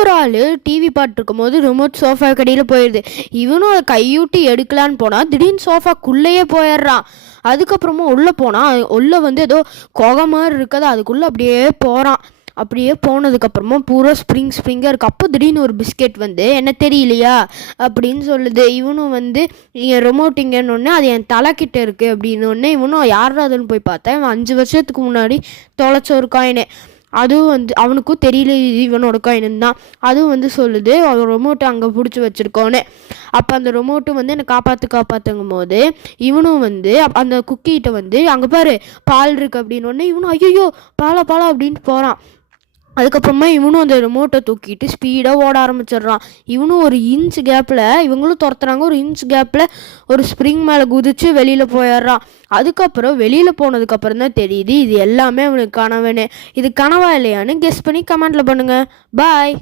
ஒரு ஆள் டிவி பார்த்துருக்கும் போது ரிமோட் சோஃபா கடையில் போயிடுது. இவனும் அதை கையூட்டி எடுக்கலான்னு போனால் திடீர்னு சோஃபாக்குள்ளேயே போயிடுறான். அதுக்கப்புறமா உள்ளே போனால் உள்ளே வந்து ஏதோ குகை மாதிரி இருக்குது, அதுக்குள்ளே அப்படியே போகிறான். அப்படியே போனதுக்கப்புறமா பூரா ஸ்ப்ரிங்காக இருக்குது. அப்போ திடீர்னு ஒரு பிஸ்கெட் வந்து என்ன தெரியலையா அப்படின்னு சொல்லுது. இவனும் வந்து என் ரிமோட் இங்கன்னு அது என் தலைக்கிட்ட இருக்குது அப்படின்னு இவனும் யாராதுன்னு போய் பார்த்தா இவன் 5 வருஷத்துக்கு முன்னாடி தொலைச்ச ஒரு காயினு. அதுவும் வந்து அவனுக்கும் தெரியல இவனோட காயின் தான். அதுவும் வந்து சொல்லுது அவன் ரிமோட்டை அங்கே பிடிச்சி வச்சுருக்கோன்னு. அப்போ அந்த ரிமோட்டும் வந்து என்னை காப்பாற்றுங்கும் போது இவனும் வந்து அந்த குக்கிகிட்ட வந்து அங்கே பாரு பால் இருக்குது அப்படின்னு இவனும் ஐயோ பாலா அப்படின்ட்டு போகிறான். அதுக்கப்புறமா இவனும் அந்த ரிமோட்டை தூக்கிட்டு ஸ்பீடாக ஓட ஆரம்பிச்சிடுறான். இவனும் ஒரு இன்ச் கேப்பில் இவங்களும் துரத்துறாங்க. ஒரு இன்ச் கேப்பில் ஒரு ஸ்ப்ரிங் மேலே குதிச்சு வெளியில் போயிடுறான். அதுக்கப்புறம் வெளியில் போனதுக்கப்புறம் தான் தெரியுது இது எல்லாமே அவனுக்கு கனவுன்னு. இது கனவா இல்லையான்னு கெஸ் பண்ணி கமெண்ட்டில் பண்ணுங்கள். பாய்.